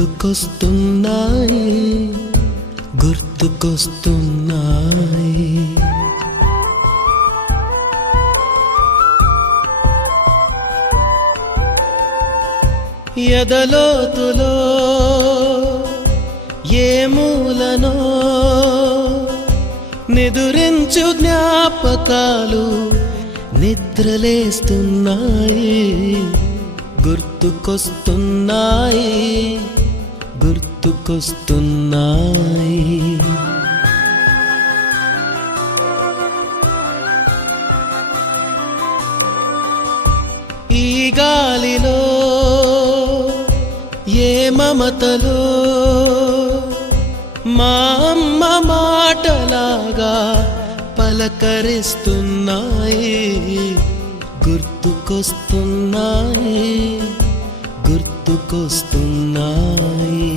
గుర్తుకొస్తున్నాయి గుర్తుకొస్తున్నాయి. ఎదలోతులో ఏ మూలనో నిదురించు జ్ఞాపకాలు నిద్రలేస్తున్నాయి గుర్తుకొస్తున్నాయి గుర్తుకొస్తున్నాయి. ఈ గాలిలో ఏ మమతలో మా అమ్మ మాటలాగా పలకరిస్తున్నాయి గుర్తుకొస్తున్నాయి గుర్తుకొస్తున్నాయి.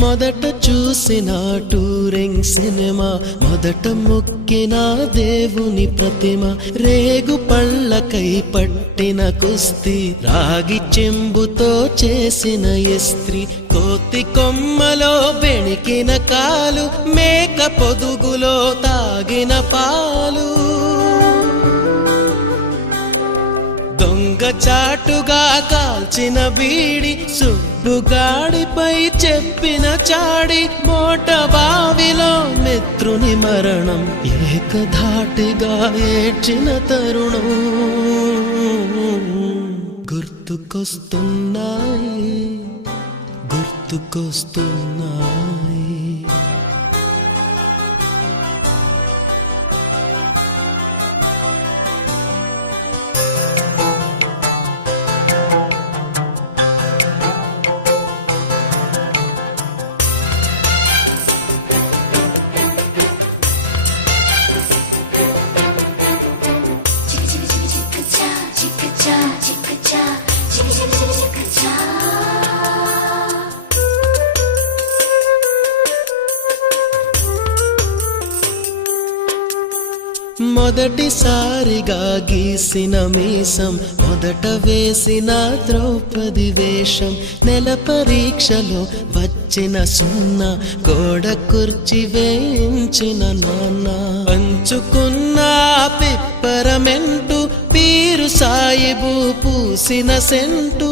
మొదట చూసిన టూరింగ్ సినిమా, మొదట మొక్కిన దేవుని ప్రతిమ, రేగు పళ్ళకై పట్టిన కుస్తీ, రాగి చెంబుతో చేసిన ఇస్త్రీ, కోతి కొమ్మలో బెణికిన కాలు, మేక పొదుగులో తాగిన పాలు, దొంగ చాటుగా కాల్చిన బీడి, సుబ్బుగాడిపై చెప్పిన చాడి, మోట బావిలో మిత్రుని మరణం, ఏకధాటిగా ఏడ్చిన తరుణం గుర్తుకొస్తున్నాయి గుర్తుకొస్తున్నాయి. మొదటిసారిగా గీసిన మీసం, మొదట వేసిన ద్రౌపది వేషం, నెల పరీక్షలో వచ్చిన సున్నా, గోడ కుర్చీ వేయించిన నాన్న, పంచుకున్న పిప్పరమెంటు, పీరు సాయిబు పూసిన సెంటు,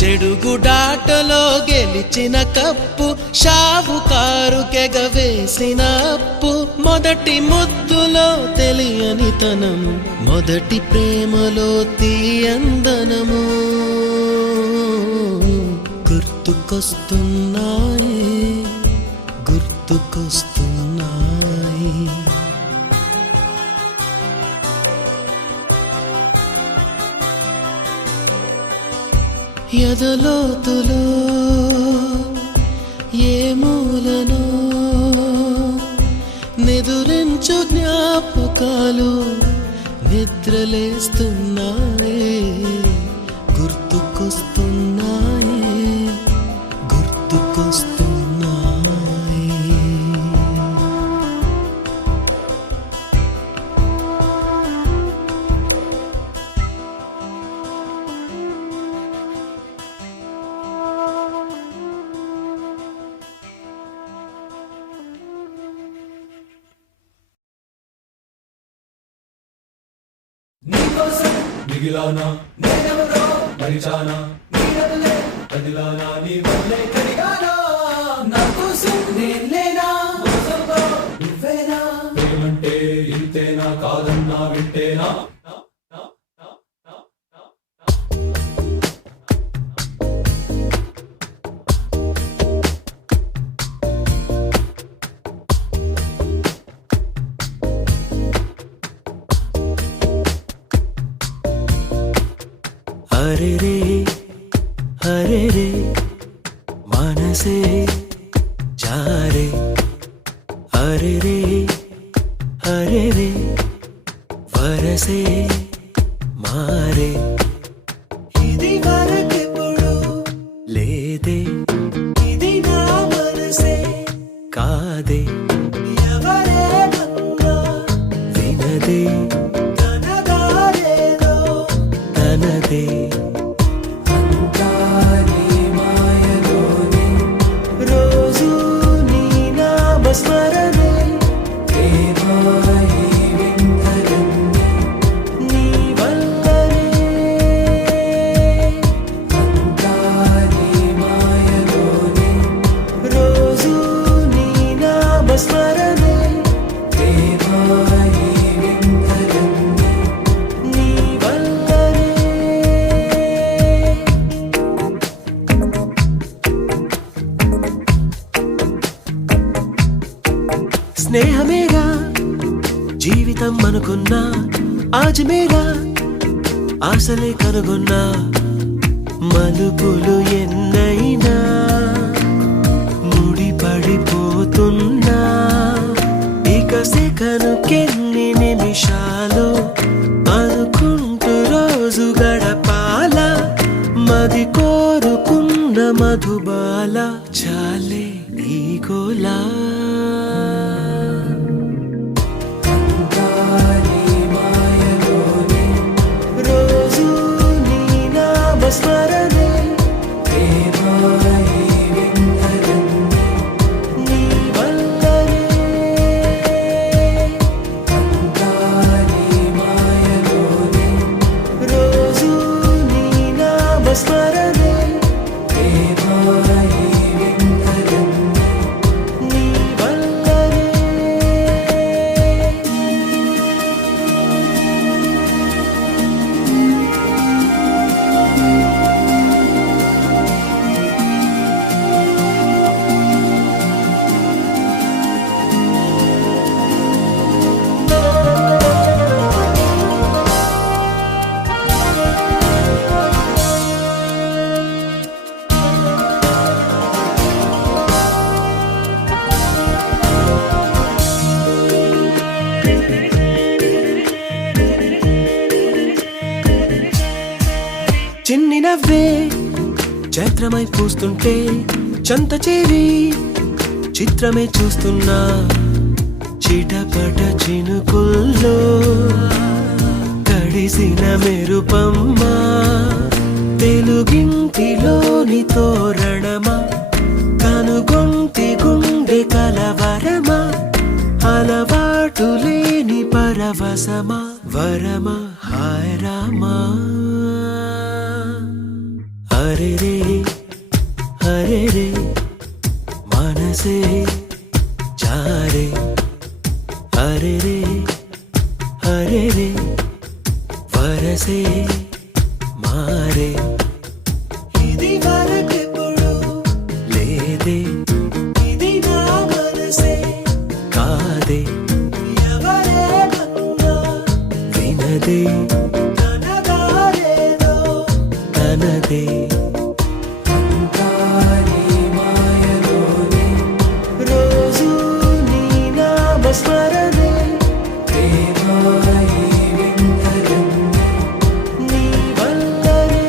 చెడుగుడాటలో గెలిచిన కప్పు, షావుకారు కెగవేసిన అప్పు, మొదటి ముద్దులో తెలియని తనము, మొదటి ప్రేమలో తీయందనము గుర్తుకొస్తున్నాయి గుర్తుకొస్తున్నాయి. ఎదలోతులో ఏ మూలనో నిదురించు జ్ఞాపకాలు నిద్రలేస్తున్నాయి గుర్తుకొస్తున్నాయి గుర్తుకొస్తున్నాయి. నీకోసం మిగిలానా నేనెవరో మరిచానా, నీ వల్లే కదిలానా, నీ వల్లే కడిగానా, నా కోసం నేనేనా మోసంలో నువ్వేనా, ప్రేమంటే ఇంతేనా కాదన్నా వింటేనా. హరే రే హరే రే మనసే జారే అరే రే వరసే మారే ఇది వరకెప్పుడు లేదే ఇది నా మనసే కాదే ఎవరేమన్నా వినదే తనదారేదో తనదే అంతా నీ మాయలోనే రోజు నీ నామస్మరణే ప్రేమాయి వింతలన్నీ నీ వల్లనే అంతా నీ మాయలోనే రోజు నీ నామస్మరణే ప్రేమాయి వింతలన్నీ నీ వల్లనే స్నేహమేగా జీవితం అనుకున్నా ఆజమేగా ఆశలే కనుగొన్నా మలుపులు ఎన్నైనా ముడిపడిపోతున్నా ఇక సెకనుకెన్ని నిమిషాలు అనుకుంటూ రోజు గడపాల మది కోరుకున్న మధుబాల చాలే ఈ గోలా రోజు నీ నామస్మరణే ప్రేమాయి వింతలన్నీ నీ వల్లనే అంతా నీ మాయలోనే రోజు నీ నామస్మరణే ప్రేమాయి వింతలన్నీ నీ వల్లనే చిన్ని నవ్వే చైత్రమై పూస్తుంటే చంత చేరి చిత్రమే చూస్తున్నా చిటపట చినుకుల్లో తడిసిన మెరుపమ్మా తెలుగింటిలోని తోరణమా కనుగొంటి గుండె కలవరమా అలవాటు లేని పరవశమా వరమా హాయ్ రామా అరే రే మనసే జారే అరే రే వరసే మారే ఇది వరకెప్పుడు లేదే ఇది నా మనసే కాదే ఎవరేమన్నా వినదే తనదారేదో తనదే అంతా నీ మాయలోనే రోజు నీ నామస్మరణే ప్రేమాయి వింతలన్నీ నీ వల్లనే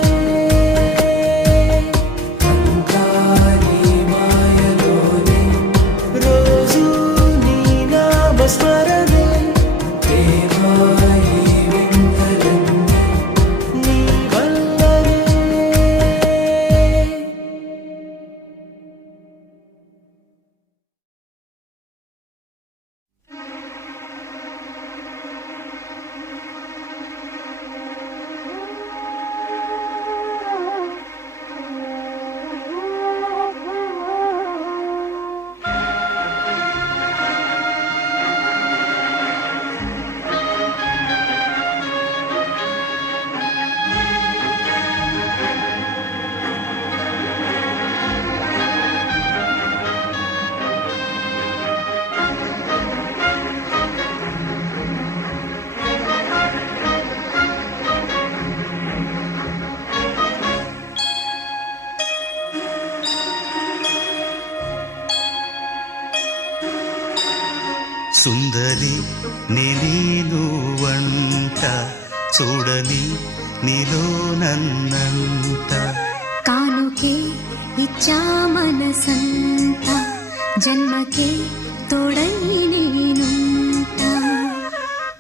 అంతా నీ మాయలోనే రోజు నీ నామస్మరణే ప్రేమాయి వింతలన్నీ సుందరి నేను వంట చూడని నీలో నన్నంట కానుకే ఇచ్చా మనసంత జన్మకే తోడై నేనుంటా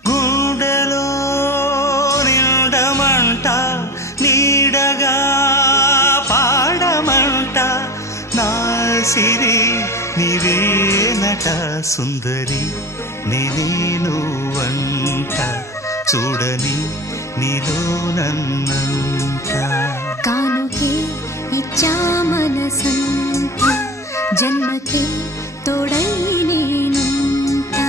గుండెలో నిండమంట నీడగా పాడమంట నా సిరి నీవేనట సుందరి నేను వంట చూడని నీలో నన్నంట కానుకే ఇచ్చా మనసంత జన్మకే తోడై నేనుంటా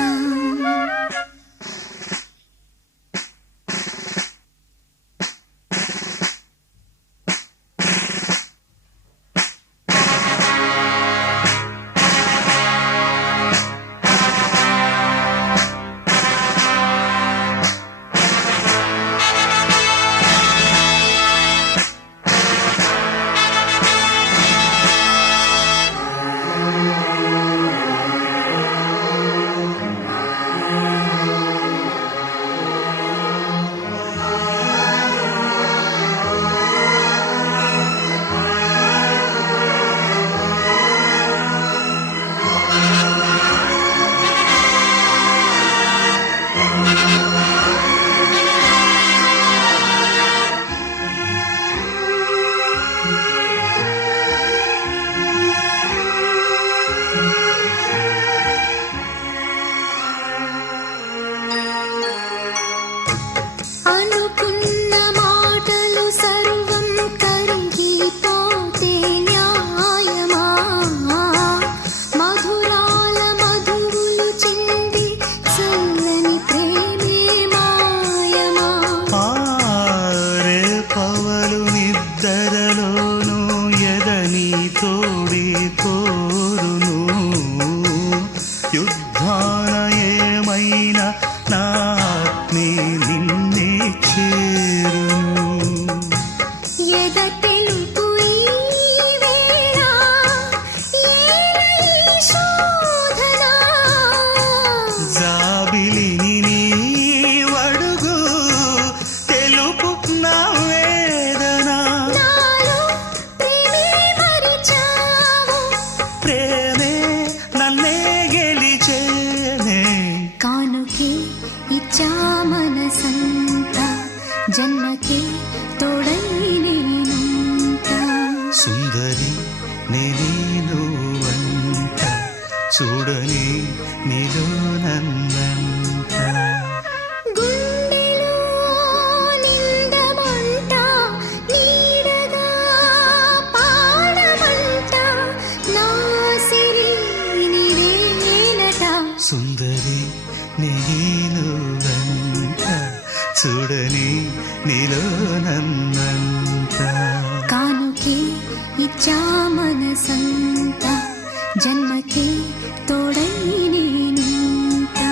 అనుకున్న మాటలు సర్వం కరిగిపోతే న్యాయమా మధురాల మధువులు చెంది చల్లని ప్రేమే మాయమా ఆరే పవలు నిద్దరలోను ఎదని తోడి కోరును యుద్ధాన ఏమైనా నా ఆత్మే నిన్నే చేరును ఎద తెలుపు ఈ వేళ ఏల ఈ శోధన జాబిలిని నీవడుగు తెలుపు నా వేదన నాలో ప్రేమే మరిచావు ప్రేమే నన్నే గెలిచేనే కానుకే ఇచ్చా మనసంత జన్మకే తోడై నేనుంటా సుందరి నేను వంట చూడని నీలో నన్నంట గుండెలో నిండమంట నీడగా పాడమంట నా సిరి నీవేనట సుందరి నేను వంట చూడని నీలో నన్నంట కానుకే ఇచ్చా మనసంత జన్మకే తోడై నేనుంటా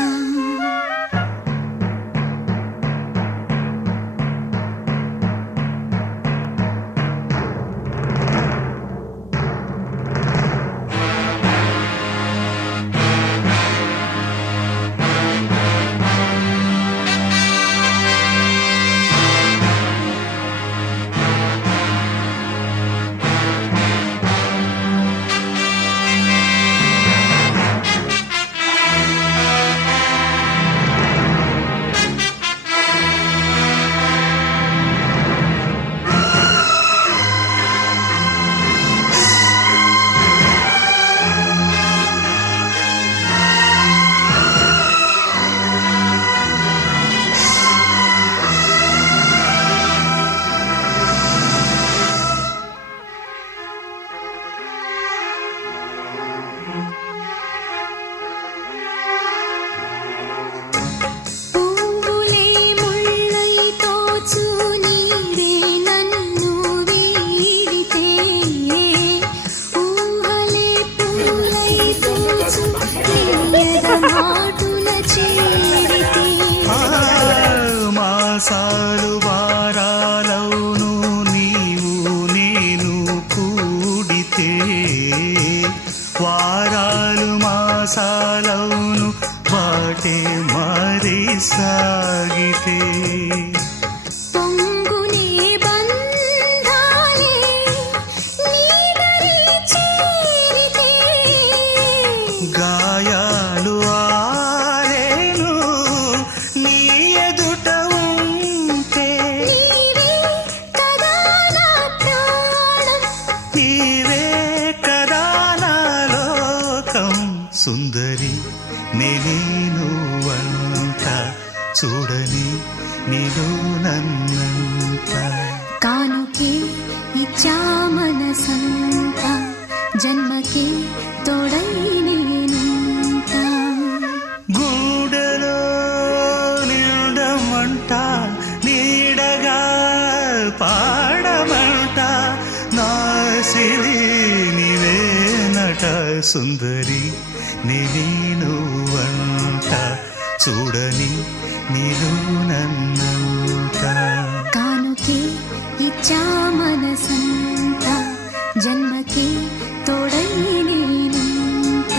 పువ్వులే ముళ్ళై తోచు నీరే నన్ను వీడితే ఊహలే పూలై తోచు తీయగా మాటుల చేరితే మాసాలు వారాలవును నీవు నేను కూడితే వారాలు మాసాలవును వాటి సాగితే పొంగునే బంధాలే నీదరి చేరితే గాయాలు ఆరేను నీ ఎదుట ఉంటే నీవే కదా నా ప్రాణం నీవే కదా నా లోకం సుందరి నేను వంట చూడని నీలో నన్నంత కానుకే ఇచ్చా మనసంత జన్మకే తోడై నేనుంట గూడెలో నిండమంట నీడగా పాడమంట నా సిరి నీవేనట సుందరి నేను వంట చూడని నీలో నన్నంత కానుకే ఇచ్చా మనసంత జన్మకే తోడై నేనుంట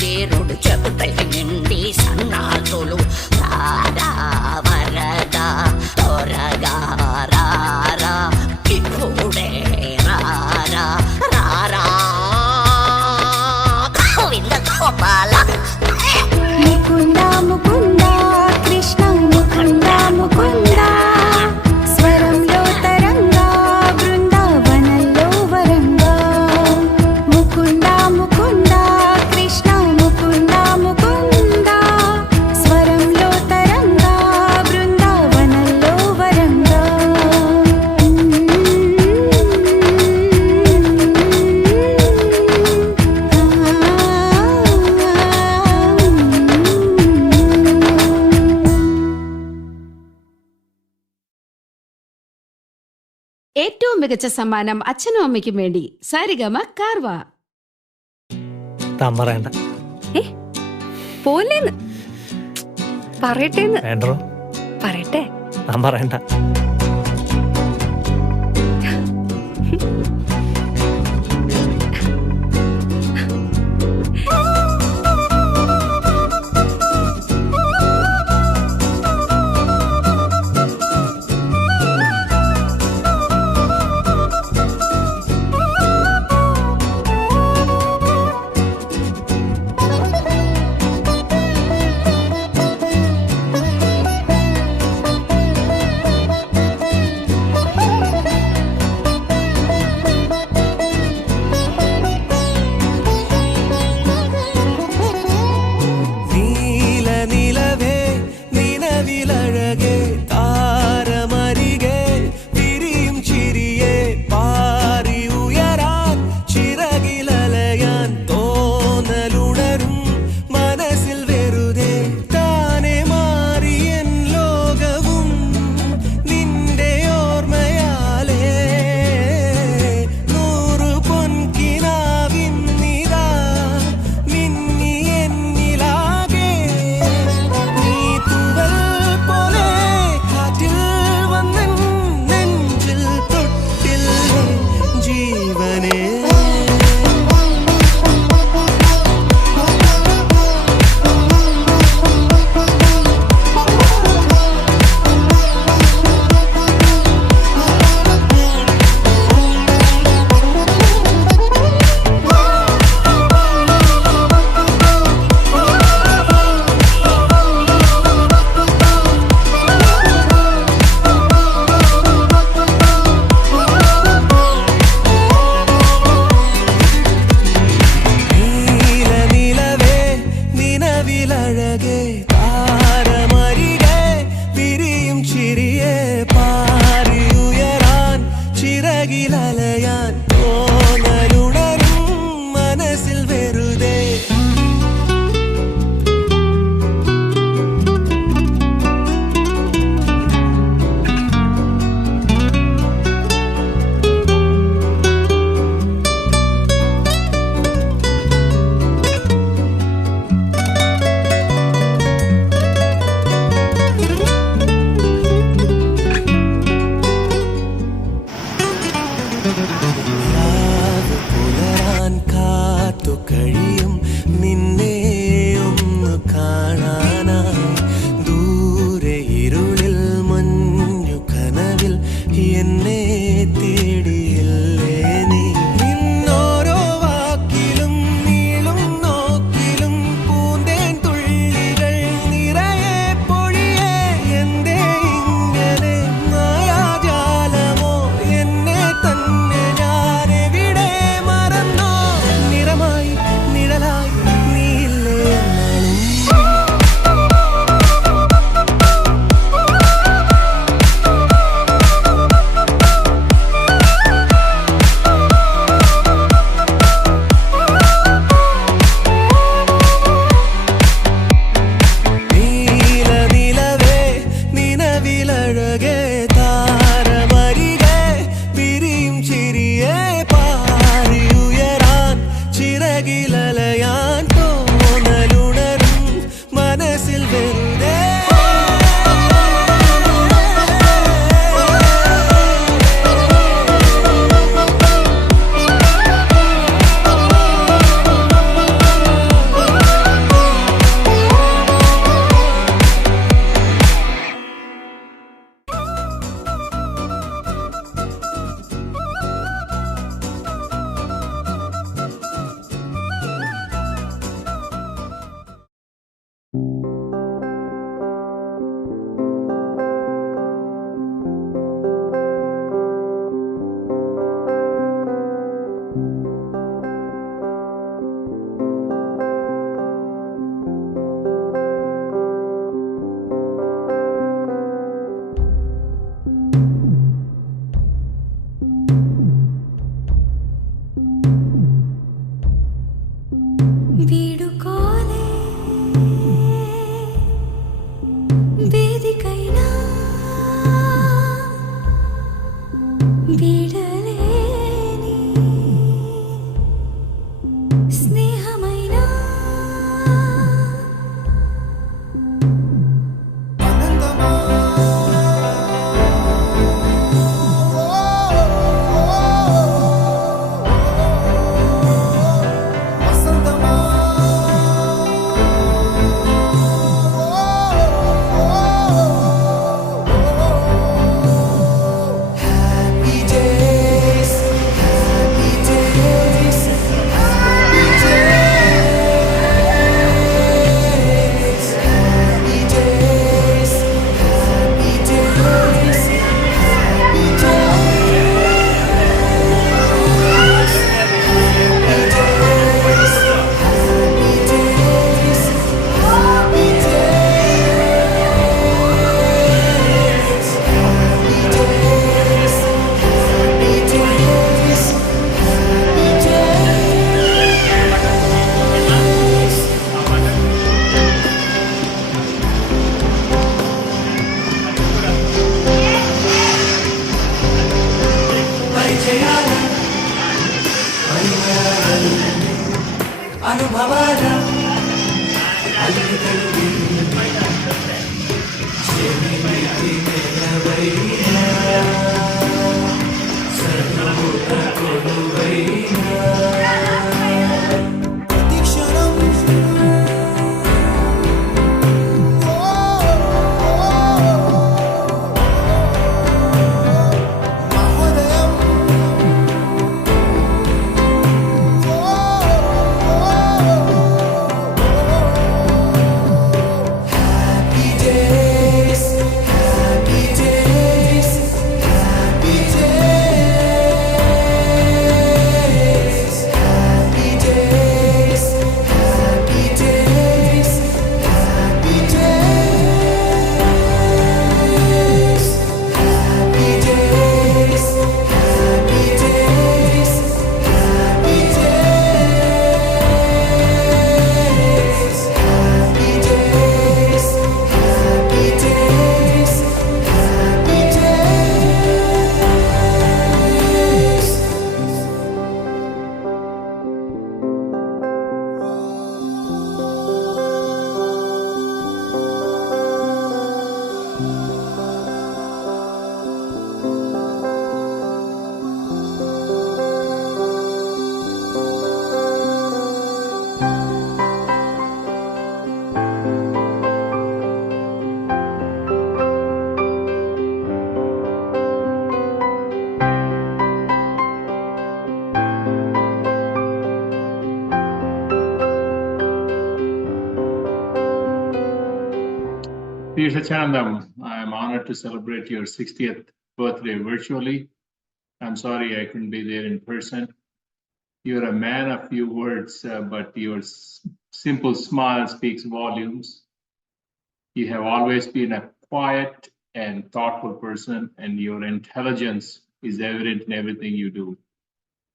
వీరుడు చెప్పుతలి నిండి సన్నాసులు రారా వరదా త్వరగా రారా ఇప్పుడే రారా రారా గోవింద గోపాల ముకుంద ముకుంద కృష్ణ ముకుంద ముకుంద స్వరంలో తరంగా బృందావనంలో వరంగా ముకుంద ముకుంద కృష్ణ ముకుంద ముకుంద స్వరంలో తరంగా బృందావనంలో వరంగా ഏറ്റവും മികച്ച സമ്മാനം അച്ഛനും അമ്മയ്ക്കും വേണ്ടി സാരിഗമ കാർവ. താൻ പറയണ്ട. പോലെന്ന് പറയട്ടെ വേണ്ടോ? പറയട്ടെ. താൻ പറയണ്ട. వేదికైనా వీడలేని స్నేహమైనా Happy days, happy days, happy days, happy days, happy days, happy అనుభవాల అలికి తెలుగు చెవికి మెలవైన సర్వముఖ కొలువైన ప్రతి క్షణం మహోదయం Happy days, happy days, happy days, happy days, happy days, happy days, happy days, happy days, happy days, happy days, happy days, happy days, happy days. Dear Sachanandam, I am honored to celebrate your 60th birthday virtually. I'm sorry I couldn't be there in person. You're a man of few words, but your simple smile speaks volumes. You have always been a quiet and thoughtful person, and your intelligence is evident in everything you do.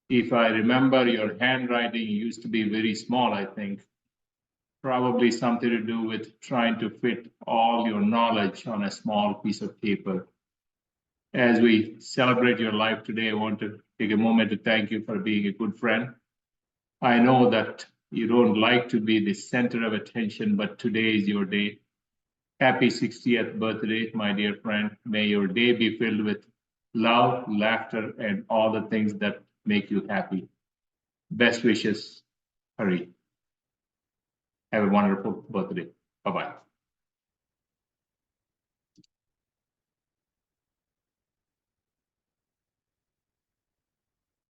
If I remember, your handwriting used to be very small, I think. Probably something to do with trying to fit all your knowledge on a small piece of paper. As we celebrate your life today, I want to take a moment to thank you for being a good friend. I know that you don't like to be the center of attention, but today is your day. Happy 60th birthday, my dear friend. May your day be filled with love, laughter, and all the things that make you happy. Best wishes, Hari. Have a wonderful birthday. Bye-bye.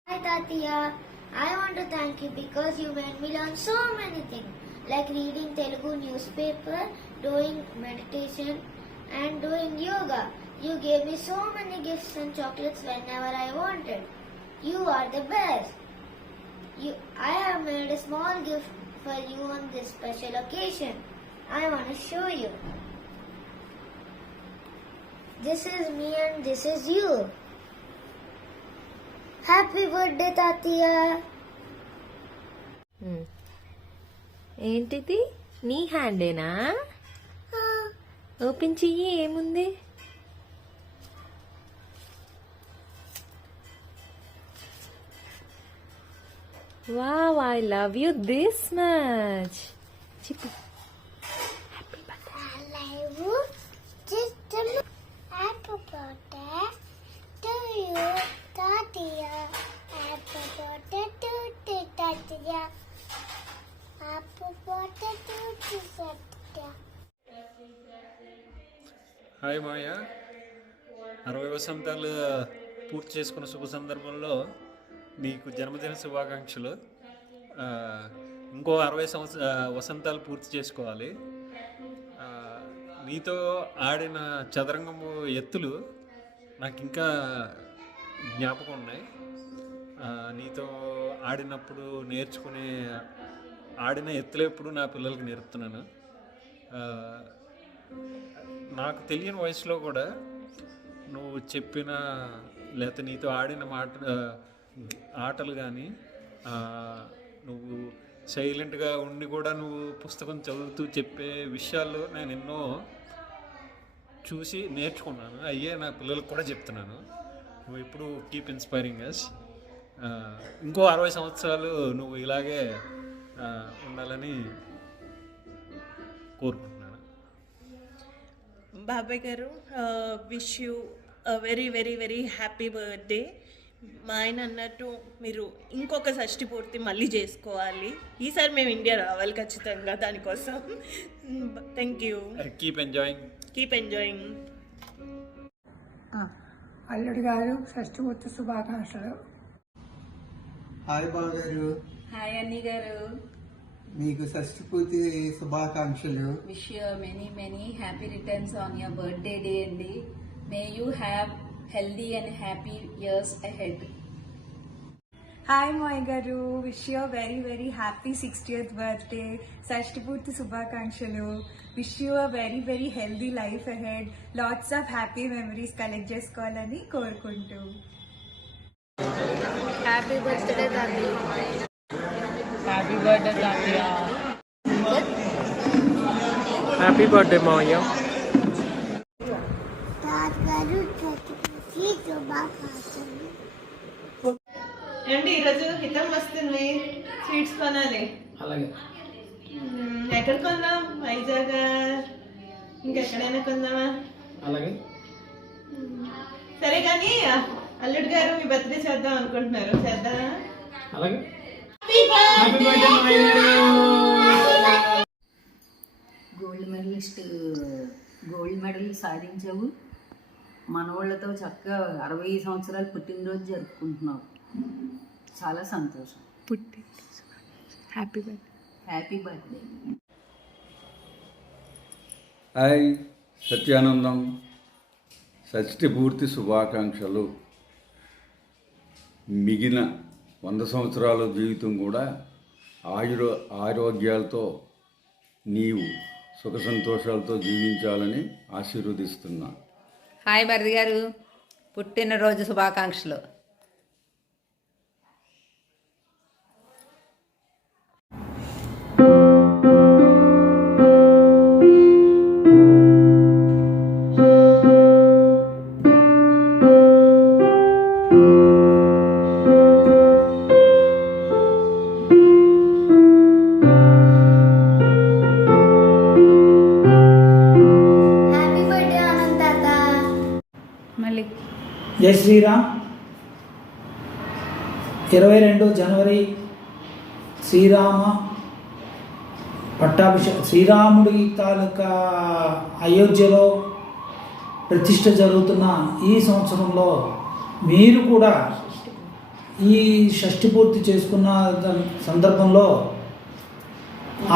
Hi Tatiya, I want to thank you because you made me learn so many things like reading Telugu newspaper, doing meditation and doing yoga. You gave me so many gifts and chocolates whenever I wanted. You are the best. I have made a small gift for you on this special occasion. I want to show you. This is me and this is you. Happy birthday, Tatiya. ఏంటిది నీ హ్యాండేనా open చెయ్యి, ఏముంది? Wow, I love you this much. చెప్పు. Happy birthday to you, Tatia. Happy birthday to Tatia. Happy birthday to Tatia. Hi Maya, 60 వసంతాలు పూర్తి చేసుకున్న శుభ సందర్భంలో నీకు జన్మదిన శుభాకాంక్షలు. ఇంకో 60 వసంతాలు పూర్తి చేసుకోవాలి. నీతో ఆడిన చదరంగము ఎత్తులు నాకు ఇంకా జ్ఞాపకం ఉన్నాయి. నీతో ఆడినప్పుడు నేర్చుకునే ఆడిన ఎత్తులు ఎప్పుడు నా పిల్లలకి నేర్పుతున్నాను. నాకు తెలియని వయసులో కూడా నువ్వు చెప్పిన లేకపోతే నీతో ఆడిన ఆటలు కానీ, నువ్వు సైలెంట్గా ఉండి కూడా నువ్వు పుస్తకం చదువుతూ చెప్పే విషయాల్లో నేను ఎన్నో చూసి నేర్చుకున్నాను. అయ్యే నా పిల్లలకు కూడా చెప్తున్నాను. నువ్వు ఇప్పుడు కీప్ ఇన్స్పైరింగ్ అస్. ఇంకో 60 సంవత్సరాలు నువ్వు ఇలాగే ఉండాలని కోరుకుంటున్నాను. బాబాయ్ గారు, wish you very very very happy birthday. మా ఆయన అన్నట్టు మీరు ఇంకొక షష్ఠి పూర్తి మళ్ళీ చేసుకోవాలి. ఈసారి మేము ఇండియా రావాలి ఖచ్చితంగా దానికోసం. Thank you. Keep enjoying. Keep enjoying. అల్లుడు గారు షష్ఠిపూర్తి శుభాకాంక్షలు. హాయ్ బావగారు. హాయ్ అన్ని గారు. మీకు షష్ఠిపూర్తి శుభాకాంక్షలు. Wish you many many happy returns on your birthday day అండి. May you have healthy and happy years ahead. Hi Maya garu, wish you very very happy 60th birthday. షష్ఠిపూర్తి శుభాకాంక్షలు. Wish you a very very healthy life ahead. Lots of happy memories collect చేసుకోవాలని కోరుకుంటూ. Happy birthday తాతయ్య. Happy birthday తాతయ్య. Happy birthday మావయ్య. ఏమండి ఈరోజు హితం వస్తుంది, స్వీట్స్ కొనాలి. అలాగే. ఎక్కడ కొందాం? వైజాగ్, ఇంకెక్కడైనా కొందామా? అలాగే. సరే కానీ అల్లుడు గారు మీ బర్త్డే చేద్దాం అనుకుంటున్నారు, చేద్దామా? అలాగే. Gold medal సాధించావు. మనవాళ్ళతో చక్కగా 60 సంవత్సరాలు పుట్టినరోజు జరుపుకుంటున్నావు. చాలా సంతోషం. Happy birthday. Happy birthday. Hi Satyanandam, షష్ఠి పూర్తి శుభాకాంక్షలు. మిగిలిన 100 సంవత్సరాల జీవితం కూడా ఆరోగ్యాలతో నీవు సుఖ సంతోషాలతో జీవించాలని ఆశీర్వదిస్తున్నా. హాయ్ భరత్ గారు, పుట్టినరోజు శుభాకాంక్షలు. జై శ్రీరామ్. 22 జనవరి శ్రీరాముడి తాలూకా అయోధ్యలో ప్రతిష్ఠ జరుగుతున్న ఈ సంవత్సరంలో మీరు కూడా ఈ షష్ఠి పూర్తి చేసుకున్న సందర్భంలో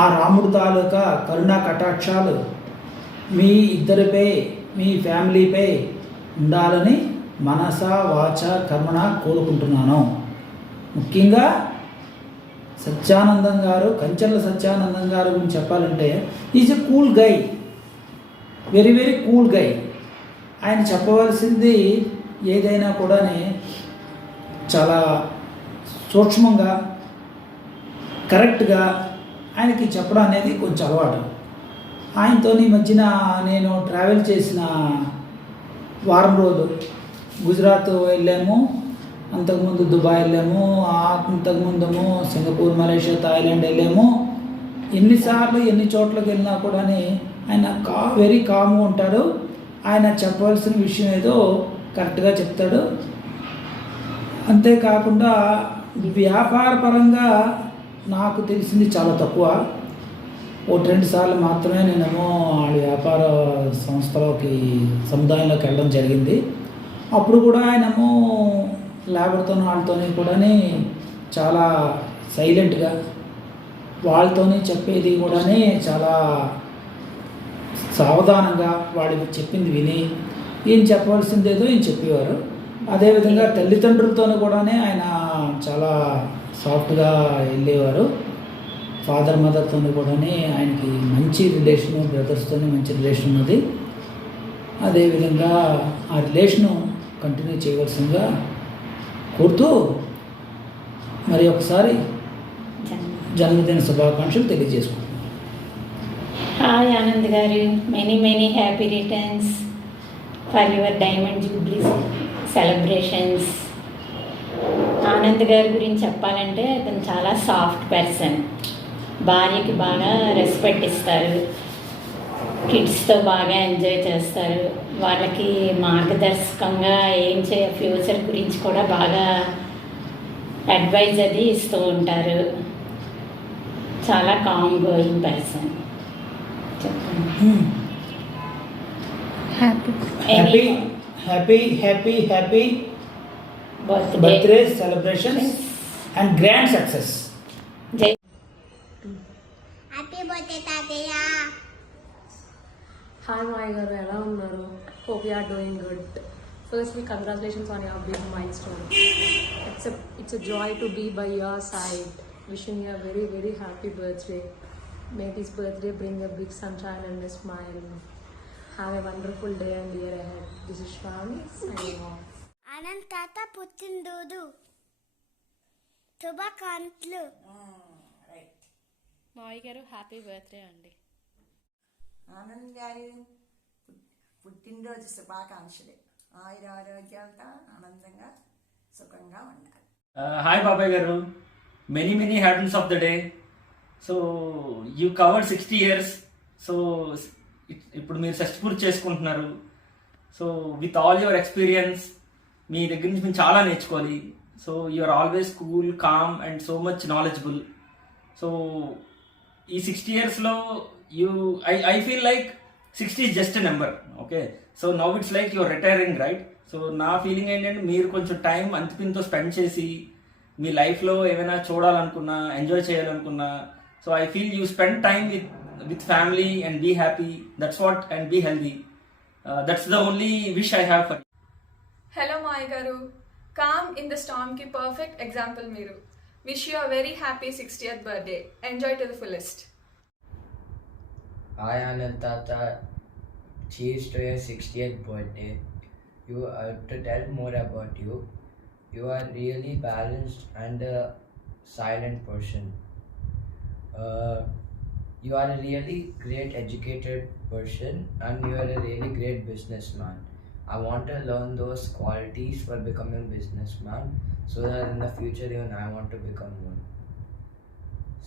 ఆ రాముడి తాలూకా కరుణా కటాక్షాలు మీ ఇద్దరిపై, మీ ఫ్యామిలీపై ఉండాలని మనస వాచ కర్మణ కోరుకుంటున్నాను. ముఖ్యంగా సత్యానందం గారు, కంచర్ల సత్యానందం గారు గురించి చెప్పాలంటే is a cool guy, very very cool guy. ఆయన చెప్పవలసింది ఏదైనా కూడా చాలా సూక్ష్మంగా కరెక్ట్గా ఆయనకి చెప్పడం అనేది కొంచెం అలవాటు. ఆయనతో ఈ మధ్యన నేను ట్రావెల్ చేసిన వారం రోజులు గుజరాత్ వెళ్ళాము, అంతకుముందు దుబాయ్ వెళ్ళాము, అంతకుముందేమో సింగపూర్, మలేషియా, థాయిలాండ్ వెళ్ళాము. ఎన్నిసార్లు ఎన్ని చోట్లకి వెళ్ళినా కూడా ఆయన వెరీ కామ్గా ఉంటాడు. ఆయన చెప్పవలసిన విషయం ఏదో కరెక్ట్గా చెప్తాడు. అంతేకాకుండా వ్యాపారపరంగా నాకు తెలిసింది చాలా తక్కువ. 1-2 సార్లు మాత్రమే నేనేమో వాళ్ళ వ్యాపార సంస్థలోకి సముదాయంలోకి వెళ్ళడం జరిగింది. అప్పుడు కూడా ఆయనేమో లేబర్తో వాళ్ళతోని కూడా చాలా సైలెంట్గా, వాళ్ళతోనే చెప్పేది కూడా చాలా సావధానంగా వాళ్ళు చెప్పింది విని ఈయన చెప్పవలసిందేదో ఈయన చెప్పేవారు. అదేవిధంగా తల్లిదండ్రులతో కూడా ఆయన చాలా సాఫ్ట్గా వెళ్ళేవారు. ఫాదర్ మదర్తో కూడా ఆయనకి మంచి రిలేషను, బ్రదర్స్తో మంచి రిలేషన్ ఉన్నది. అదేవిధంగా ఆ రిలేషను కంటిన్యూ చేయవలసిందిగా కోరుతూ మరి ఒకసారి జన్మదిన శుభాకాంక్షలు తెలియజేసుకుంటున్నాను. హాయ్ ఆనంద్ గారు, many happy returns for your diamond Jubilee celebrations. Anand గారి గురించి చెప్పాలంటే అతను చాలా సాఫ్ట్ పర్సన్. భార్యకి బాగా రెస్పెక్ట్ ఇస్తారు, కిడ్స్తో బాగా ఎంజాయ్ చేస్తారు, వాళ్ళకి మార్గదర్శకంగా ఫ్యూచర్ గురించి కూడా బాగా అడ్వైజ్ అది ఇస్తూ ఉంటారు. చాలా కామ్ గోయింగ్ పర్సన్. చెప్పండి. Happy birthday celebrations and grand success. జై. హ్యాపీ బర్త్డే తాతయ్య. హాయ్ మాయ గారు, ఎలా ఉన్నారు? Hope you are doing good. Firstly congratulations on your big milestone. It's a joy to be by your side. Wishing you a very happy birthday. May this birthday bring a big sunshine and a smile. Have a wonderful day and year ahead. This is Shravani signing off. Anand తాత పుట్టినరోజు శుభాకాంక్షలు. మావి గారు happy birthday అండి. ఆనంద్ గారు పుట్టినరోజు శుభాకాంక్షలు. ఆరోగ్యాలతో ఆనందంగా సుఖంగా ఉండాలి. హాయ్ బాబాయ్ గారు, many happiness of the day. So you covered 60 years. So ఇప్పుడు మీరు షష్ఠి పూర్తి చేసుకుంటున్నారు. So with all your experience మీ దగ్గర నుంచి మేము చాలా నేర్చుకోవాలి. So you are always cool, calm and so much knowledgeable. So ఈ 60 yearsలో I feel like 60 is just a number. Okay, so now it's like your retiring, right? So నా feeling ఏంటంటే మీరు కొంచెం టైం అంతిపింతో స్పెండ్ చేసి మీ లైఫ్లో ఏమైనా చూడాలనుకున్నా, ఎంజాయ్ చేయాలనుకున్నా, so I feel you spend time with family and be happy. That's what, and be healthy. That's the only wish I have for. Hello Maya గారు, కామ్ ఇన్ ద స్టార్మ్ కి perfect example మీరు. Wish you a very happy 60th birthday. Enjoy to the fullest. Hi Anand Tata, cheers to your 60th birthday. You to tell more about you. You are really balanced and a silent person. You are a really great educated person and you are a really great businessman. I want to learn those qualities for becoming a businessman so that in the future even I want to become one.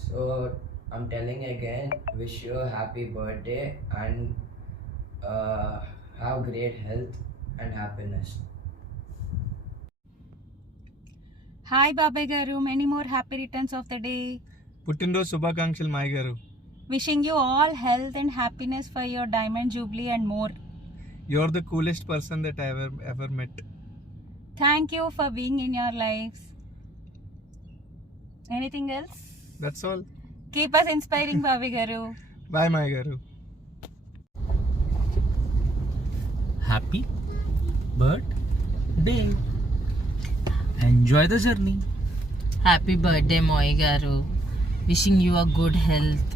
So I'm telling again, wish you a happy birthday and have great health and happiness. Hi బాబాయ్ గారు, many more happy returns of the day. పుట్టినరోజు శుభాకాంక్షలు మాయ గారు. Wishing you all health and happiness for your diamond jubilee and more. You are the coolest person that I ever met. Thank you for being in your lives. Anything else? That's all. Keep us inspiring బాబాయ్ గారు. Bye Maya గారు. Happy birthday. Enjoy the journey. Happy birthday మోయ్ గారు. Wishing you a good health